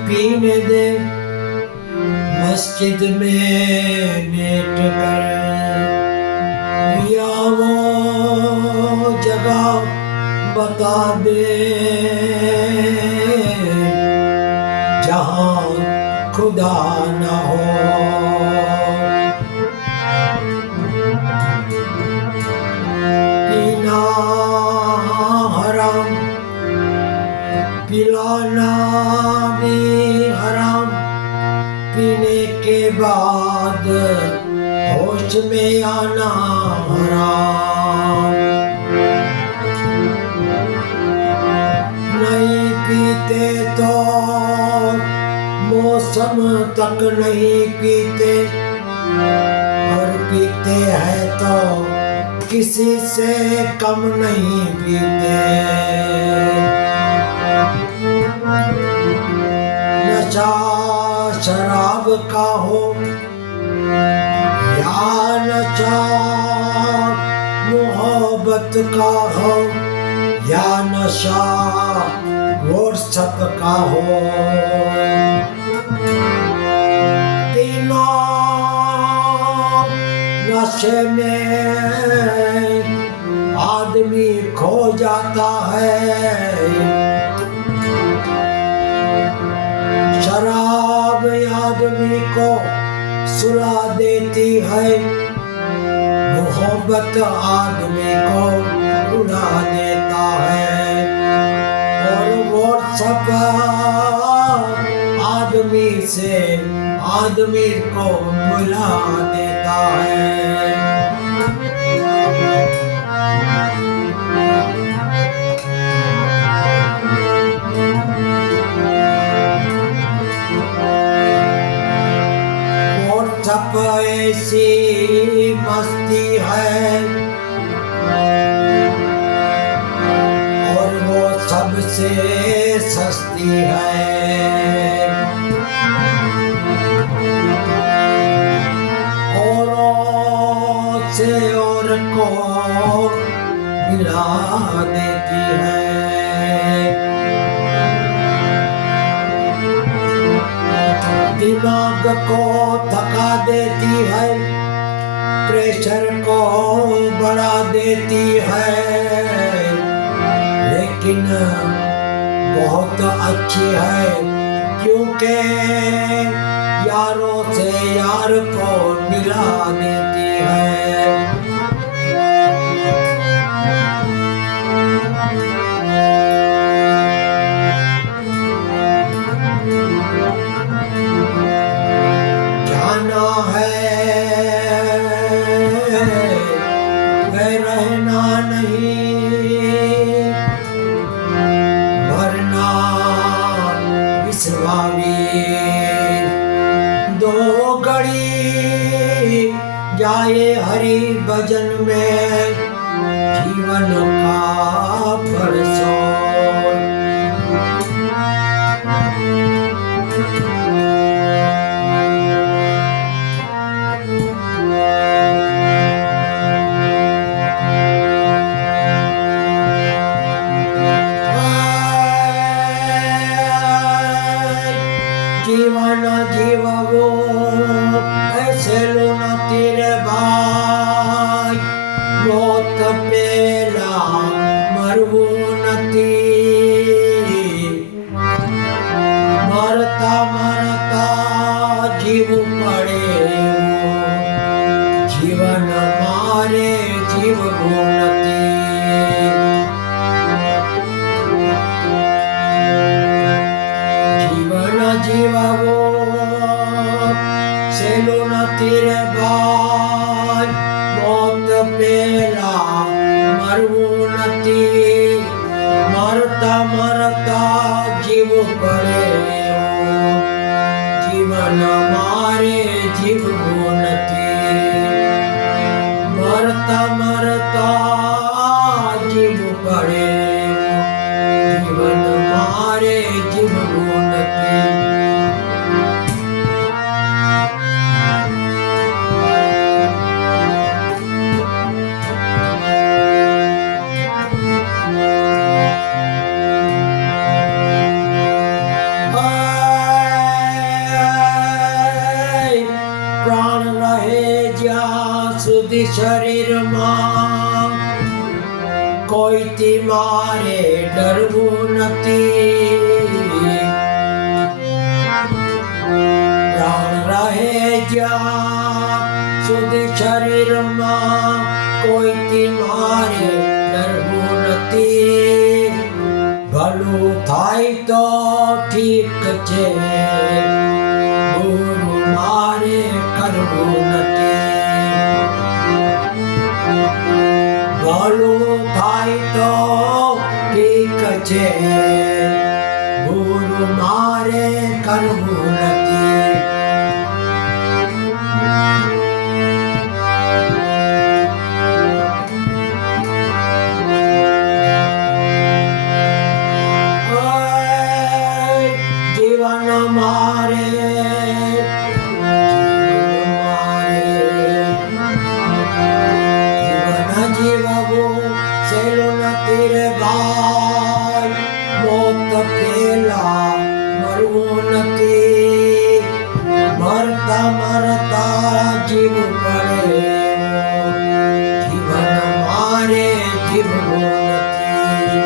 पीने दे, मस्जिद में नेट कर, या वो जगह बता दे जहाँ खुदा न हो। पीना हराम, पिलाना भी हराम, पीने के बाद होश में आना हराम। नहीं पीते तो मौसम तक नहीं पीते, और पीते हैं तो किसी से कम नहीं पीते। नशा शराब का हो या नशा मोहब्बत का हो, या नशा व्हाट्सएप का हो, तीनों नशे में आदमी खो जाता है। शराब आदमी को सुला देती है, मोहब्बत आदमी को रुला देता है, और व्हाट्सएप आदमी से आदमी को मिला देता है। व्हाट्सएप ऐसी मस्ती है, और वो सबसे सस्ती है। औरों से और को मिला देती है। दिमाग को थका देती है, प्रेशर को बढ़ा देती है, लेकिन बहुत अच्छी है, क्योंकि यारों से यार को मिला देती है। जाना है रहना नहीं, मरना विश्वावीर। दो घड़ी जाए हरि भजन में, जीवन का परसों। जीवन जीवो ऐसे लो न तेरे भाई, मौत पेला मरवो नती। मरता मरता जीव पड़े, जीवन मारे जीव नती। जीवो सेलो न तेरे भाई, मौत पेला मरवो नती। मरता मरता जीव पड़े, जीवन मारे जीव नती। मरता मरता કોઈથી મારે ડરવું નથી. પ્રાણ રહે જ્યાં સુધી શરીરમાં કોઈથી મારે ડરવું નથી. ભલું થાય તો ઠીક છે, ગુરુ મારે કરવું નથી. ભલું થાય તો ઠીક છે, ગુરુ મારે કરવું નથી. જીવન મારે જીવવું સહેલું નથી રે ભાઈ. મોત પેલા મરવું નથી, મરતા મરતા જીવવું પડે. જીવન મારે જીવવું નથી,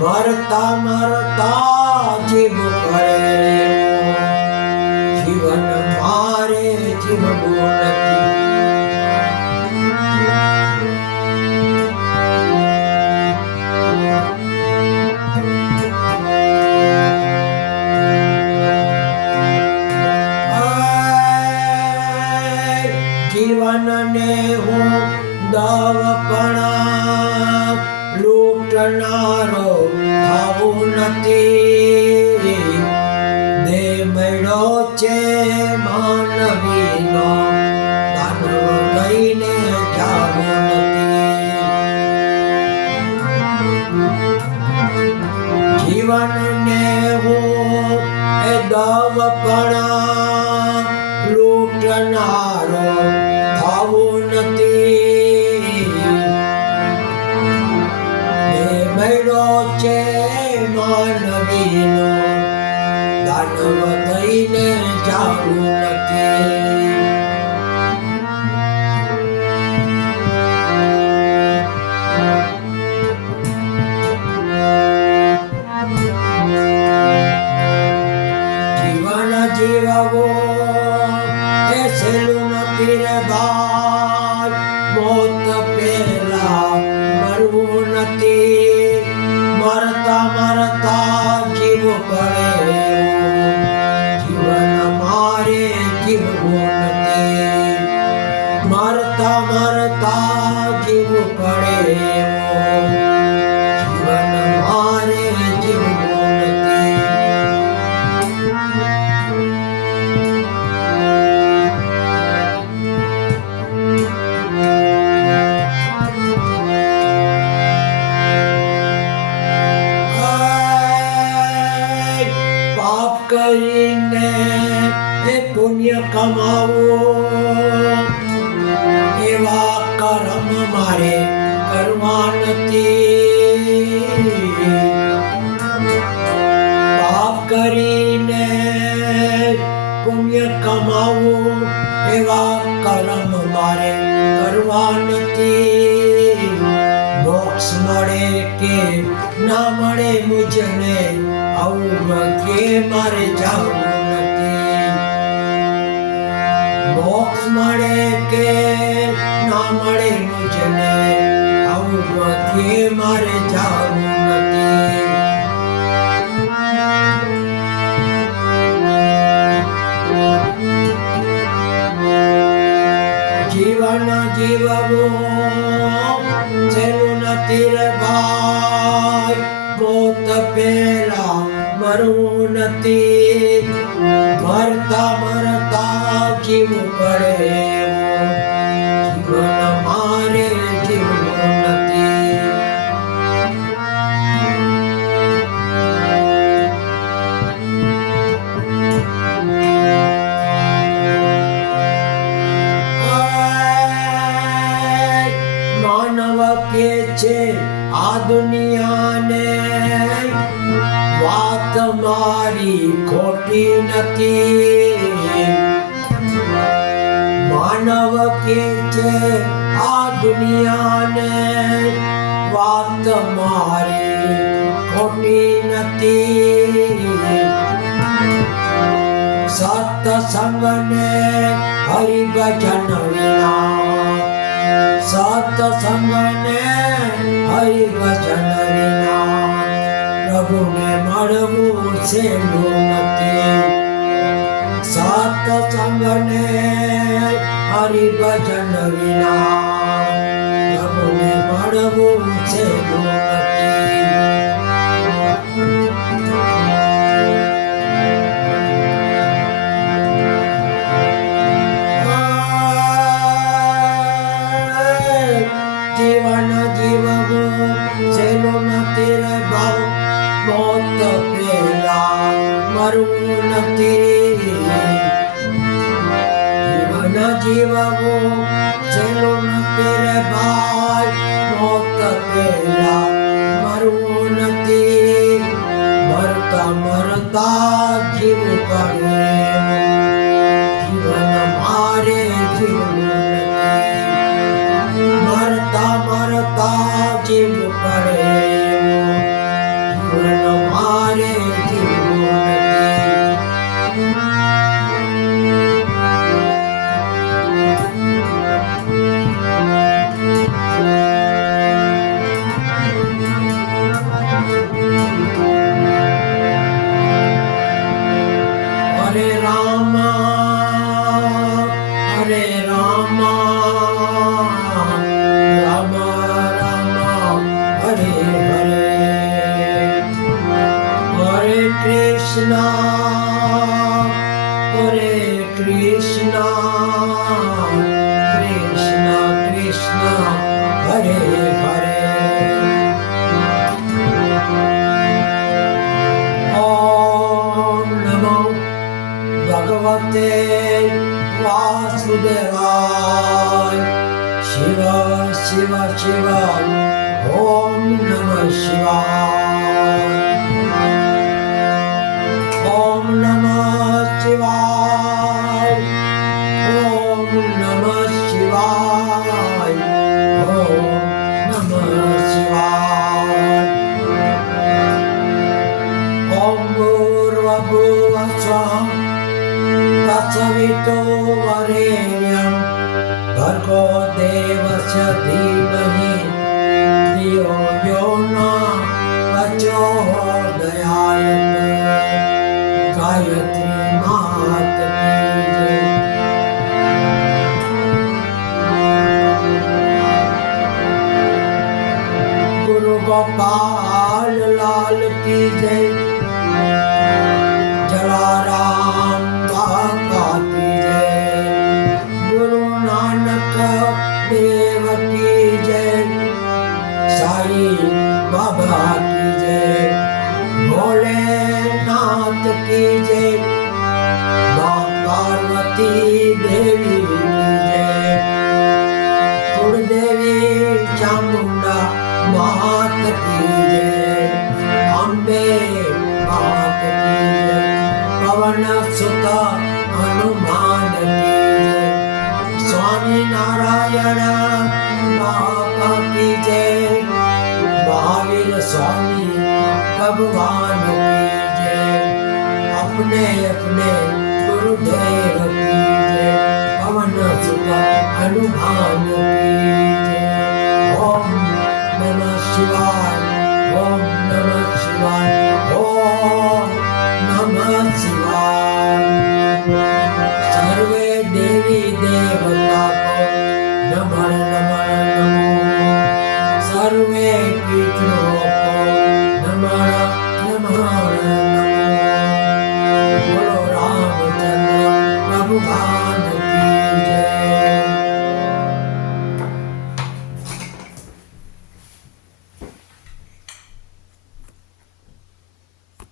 મરતા મરતા જીવવું પડે. જીવન મારે જીવવું નથી. જીવનને હું દવપણા લૂંટનારો થાવું નથી. દેહ મળ્યો છે માનવીનો, દાનવ લઈને જાવું નથી. જીવનને હું એ દવપણા લૂંટનારો થાવું નથી. મળ્યો છે માનવીનો, દાનવ થઈને જાવું નથી. જીવન જીવવું એ સહેલું નથી રે ભાઈ. મોત પેલા મરવું નથી, મરતા મરતા જીવવું પડે. જીવન મારે જીવવું નથી, મરતા મરતા જીવવું પડે. જીવન મારે જીવવું નથી. પાપ કરીને એ પુણ્ય કમાવું, એવા કર્મ મારે કરવા નથી. પાપ કરીને પુણ્ય કમાવું, એવા કર્મ મારે કરવા નથી. મોક્ષ મળે કે ના મળે મુજને, આવું ભાગ્યે મારે જાવું નથી. મોક્ષ મળે કે ના મળે મુજને, આવું ભાગ્યે મારે જાવું નથી. જીવન જીવવું સહેલું નથી રે ભાઈ. મોત પેલા મરવું નથી, મરતા મરતા જીવવું પડે. જીવન મારે જીવવું નથી. માનવ કે છે આ દુનિયાને, વાત મારી ખોટી નથી. માનવ કે છે આ દુનિયાને, વાત મારી ખોટી નથી. સત્સંગને હરિભજન વિના, સત્સંગને હરિભજન વિના પ્રભુને મળવું સહેલું નથી. સત્સંગને હરિભજન વિના પ્રભુને મળવું સહેલું નથી. જીવન જીવવું સહેલું નથી રે ભાવ, મોત પહેલા મરવું નથી. જીવન જીવવું સહેલું નથી રે ભાઈ, મોત પહેલા મરવું નથી. મરતા મરતા જીવવું પડે, જીવન મારે જીવવું નથી. મરતા મરતા જીવવું પડે, જીવન મારે જીવવું નથી. હરે રામ હરે રામ, રામ રામ હરે હરે. હરે કૃષ્ણ હરે કૃષ્ણ, કૃષ્ણ કૃષ્ણ હરે હરે. ઓમ નમો ભગવતે વાસુદેવાય. શિવ શિવ શિવ ઓમ નમઃ શિવાય. ઓમ નમઃ શિવાય, ઓમ નમઃ શિવાય, ઓમ નમઃ શિવાય. ઓમ ભૂર્ભુવઃ સ્વઃ તત્સવિતુર્વરેण्यं ભર્ગો દેવસ્ય ધીમહિ ધિયો યો ન પ્રચોદયાત. ગાયત્રી માત કી જય. ગુરુ ગોપાલ લાલ કી જય. જલારામ બાપા કી જય. ગુરુ નાનક દેવ કી જય. સાઈ બાબા કી જય. ભોલેનાથ કી જય. મા પાર્વતી દેવી કી જય. કુળદેવી ચામુંડા માત કી જય. અંબે માત કી જય. પવન સુત હનુમાન કી જય. સ્વામી નારાયણ બાપા કી જય. મહાવીર સ્વામી ભગવાન કી જય. अपने अपने गुरुदेव की जय. पवन सुत हनुमान की जय. ओम नमः शिवाय, ओम नमः शिवाय, ओम नमः शिवाय. सर्वे देवी देवता को नमः नमः नमो. सर्वे पितरो